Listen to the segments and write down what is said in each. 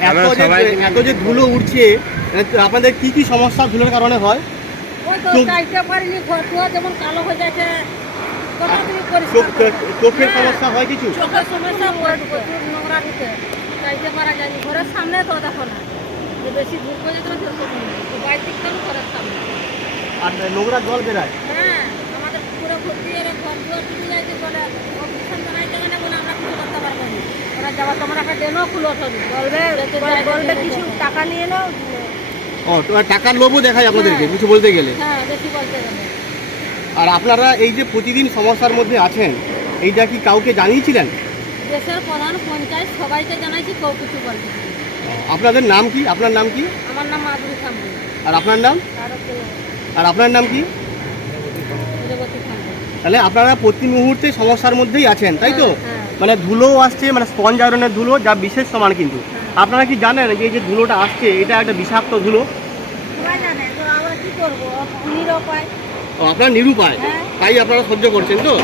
এত যে ধুলো উঠছে আপনাদের কি কি সমস্যা ধুলোর কারণে হয়? হয়ে? চোখের হ্যাঁ, সমস্যা হয় কিছু? চোখের সমস্যা নোংরা ঢুকে চাইতে পারা যায়নি। ঘরের সামনে তো দেখো না বেশি দূর করে তো সেরকম বাইরে দিক থেকে ঘরের সামনে। আর নোংরা জল বেরায়? হ্যাঁ আমাদের পুরো ভর্তি এর ঘর দুয়ার কিছু যাইতে বলে অপারেশন বানাইতে মানে বলে আমরা কিছু করতে পারব না ওরা যাওয়া একটা ডেনও খুলো বলবে বলবে কিছু টাকা নিয়ে নাও ও টাকার লোভও দেখায় আপনাদেরকে হ্যাঁ। কিছু বলতে গেলে। হ্যাঁ বেশি বলতে গেলে। আর আপনারা এই যে প্রতিদিন সমস্যার মধ্যে আছেন এইটা কি কাউকে জানিয়েছিলেন? দেশের প্রধান পঞ্চায়েত সবাইকে জানাইছি কেউ কিছু বলতে আপনাদের নাম কি? আপনার নাম কি? আমার নাম মাধুরী আর আপনার নাম? আর আপনার নাম কি? তাহলে আপনারা প্রতি মুহূর্তে সমস্যার মধ্যেই আছেন তাই তো? হ্যাঁ, মানে ধুলো আসছে মানে স্পঞ্জ আয়রনের ধুলো যা বিশেষ সমান কিন্তু। আপনারা কি জানেন যে এই যে ধুলোটা আসছে এটা একটা বিষাক্ত ধুলো? সবাই আমরা কি করব? নিরুপায়। ও, আপনারা নিরুপায়? হ্যাঁ। তাই আপনারা সহ্য করছেন তো?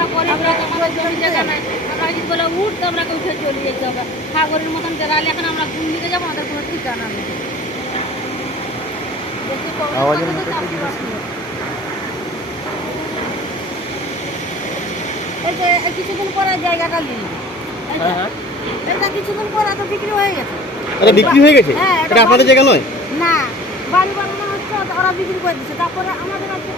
এখন আমরা সাগরের মতন এখন ঘুম দিকে যাব আমাদের কোনো ঠিকানা নেই। আওয়াজের থাকলে তো মধ্যে একটু চাপ বাড়বে। এই যে কিছুদিন পরে জায়গাটা হ্যাঁ, হ্যাঁ। এটা কিছুদিন পরে তো বিক্রি হয়ে গেছে। এটা বিক্রি হয়ে গেছে? এটা এটা আপনাদের জায়গা নয়? না বাড়ি বানানো হচ্ছে ওরা বিক্রি করে দিচ্ছে। তারপরে আমাদের আছে